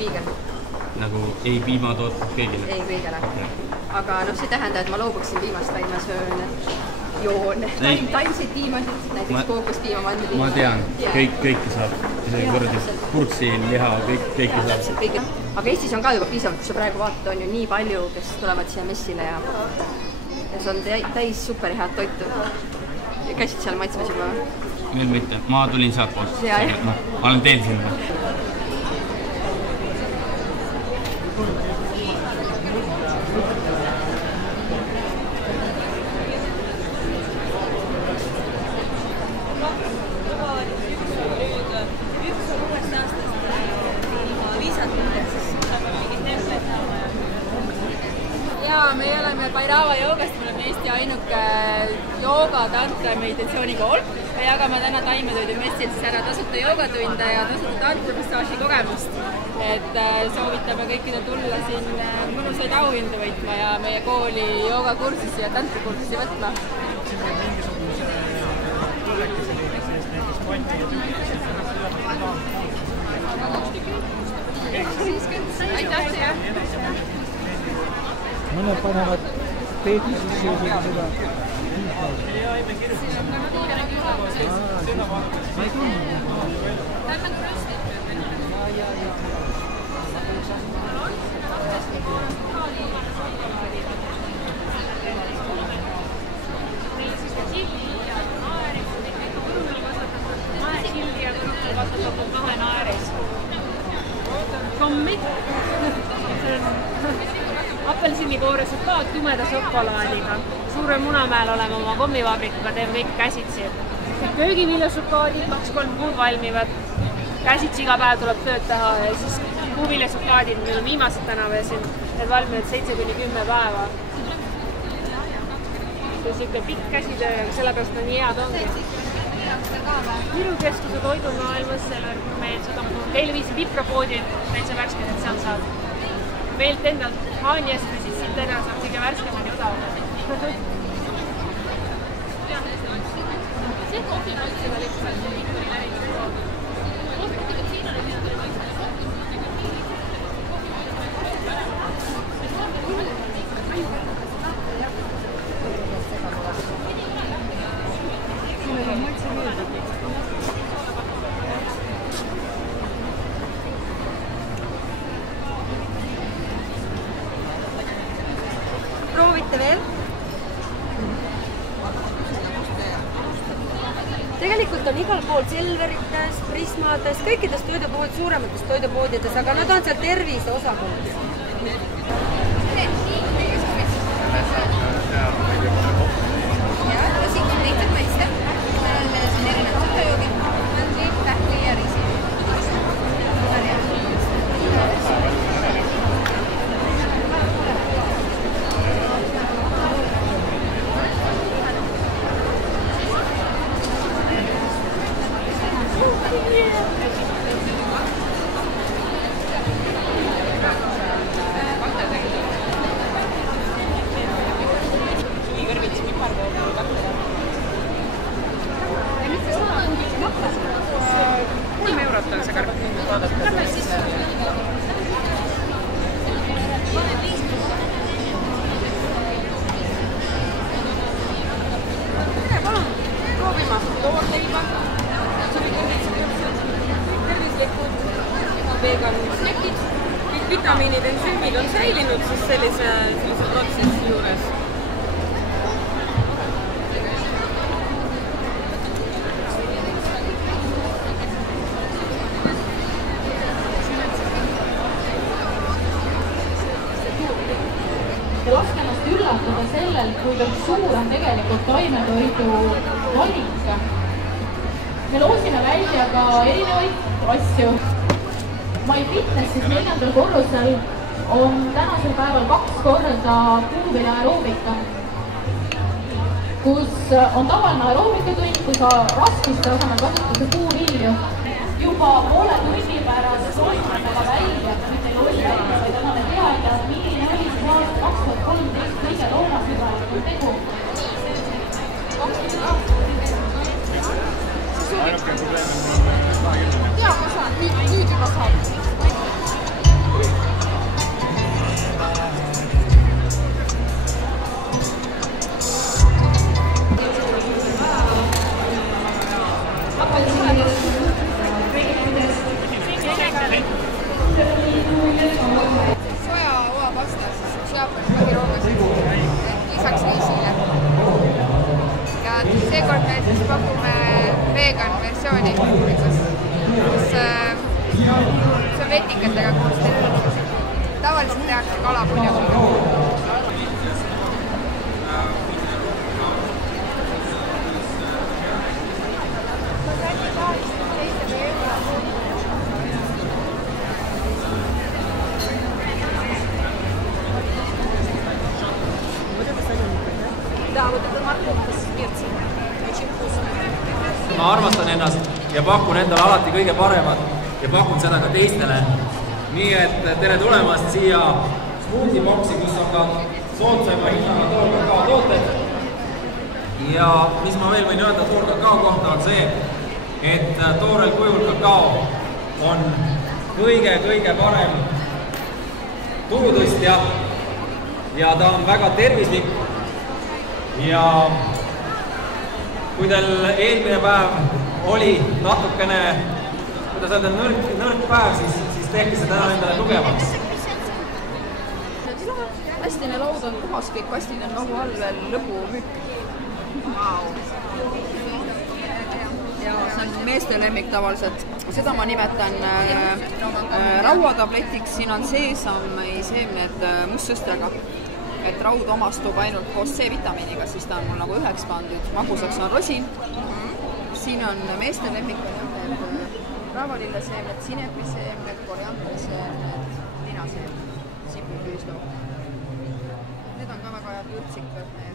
vegan. Nagu ei piimatooted kõigile? Ei kõigile. Aga see ei tähenda, et ma loobuksin piimast, vaid ma söön taimseid piimasid, näiteks kookospiima, mandlipiima. Ma tean, kõike saab. Purksiin, liha, kõike saab. Aga Eestis on ka juba piisavalt, kus sa praegu vaatad, on ju nii palju, kes tulevad siia messile ja see on täis super head toitu. Käisid seal maitsmas juba? Veel mitte, ma tulin sealt poolt. Ma olen teel sinna. Me oleme Bhairava joogast, me oleme Eesti ainuke jooga, tantra ja meditatsiooni kool. Me jagame täna taimetoidu messil ära tasuta joogatunde ja tasuta tantramassaaži kogemust. Et soovitame kõikide tulla siin mõnusaid auhindu võitma ja meie kooli joogakursusi ja tantrakursusi võtma. Aitäh teile! Mõned panevad peeti sisse ja seda. Ma ei tunne. Kommid. Apelsinikoore sukaat tumeda šokolaadiga. Suure Munamäel oleme oma kommivabrikuga, teeme kõik käsitsi. Köögiviljasukaadid 2-3 kuud valmivad. Käsitsi iga päev tuleb tööd teha ja siis puuviljasukaadid, meil on viimased tänav ja siin need valmivad 7-10 päeva. See on siuke pikk käsitöö, aga sellepärast on nii head ongi. Virukeskuse toidumaailmas, selle meil seda ma tuun. Teile viisin Vipropoodi, täitsa värsked, et sealt saad. Meilt endalt Haaniast või siis siit täna saab kõige värskemani odavamad. See kohvi kaitsega lihtsalt Viktori läriga. Proovite veel? Tegelikult on igal pool Selverites, Prismades, kõikides toidupood, suuremates toidupoodides, aga nad on seal tervise osakonnas. Vitamiinid ja ensüümid on säilinud siis sellise protsessi juures. Ja laske ennast üllatada sellel, kuivõrd suur on tegelikult taimetoidu valik. Me loosime välja ka erinevaid asju. My Fitnessis 4. korrusel on tänasel päeval 2 korda puuvilja aeroobika, kus on tavaline aeroobikatund, kus raskuste asemel kasutada puuvilju. Juba poole tunni pärast loosime aga välja, mitte ei loosi välja, vaid anname teada, milline oli see aasta 2013 kõige loomasuvalikul tegu. Jaa, ma saan. Nüüd juba saab. vetikatega koos tehtud. Tavaliselt tehakse kalapunjaga. Ma armastan ennast ja pakun endale alati kõige paremat ja pakun seda ka teistele. Nii et tere tulemast siia Smoothie Boxi, kus on ka soodsama hinnaga Toor Kakao tooted. Ja mis ma veel võin öelda Toor Kakao kohta on see, et toorel kujul kakao on kõige parem turutõstja ja ta on väga tervislik. Ja kui teil eelmine päev oli natukene, kuidas öelda, nõrk päev, siis tehke seda endale tugevaks. Kastine laud on puhas, kõik kastine on nohu all veel lõbu müük. Ja see on meeste lemmik tavaliselt. Seda ma nimetan rauatabletiks, siin on seesami seemned mustsõstrega. Et raud omastub ainult koos C-vitamiiniga, siis ta on mul nagu üheks pandud. Magusaks on rosin. Siin on meeste lemmikad, ravalilleseemned, sinepiseemned, koriandriseemned, linaseemned, sipuküüslu. Need on ka väga head vürtsikad.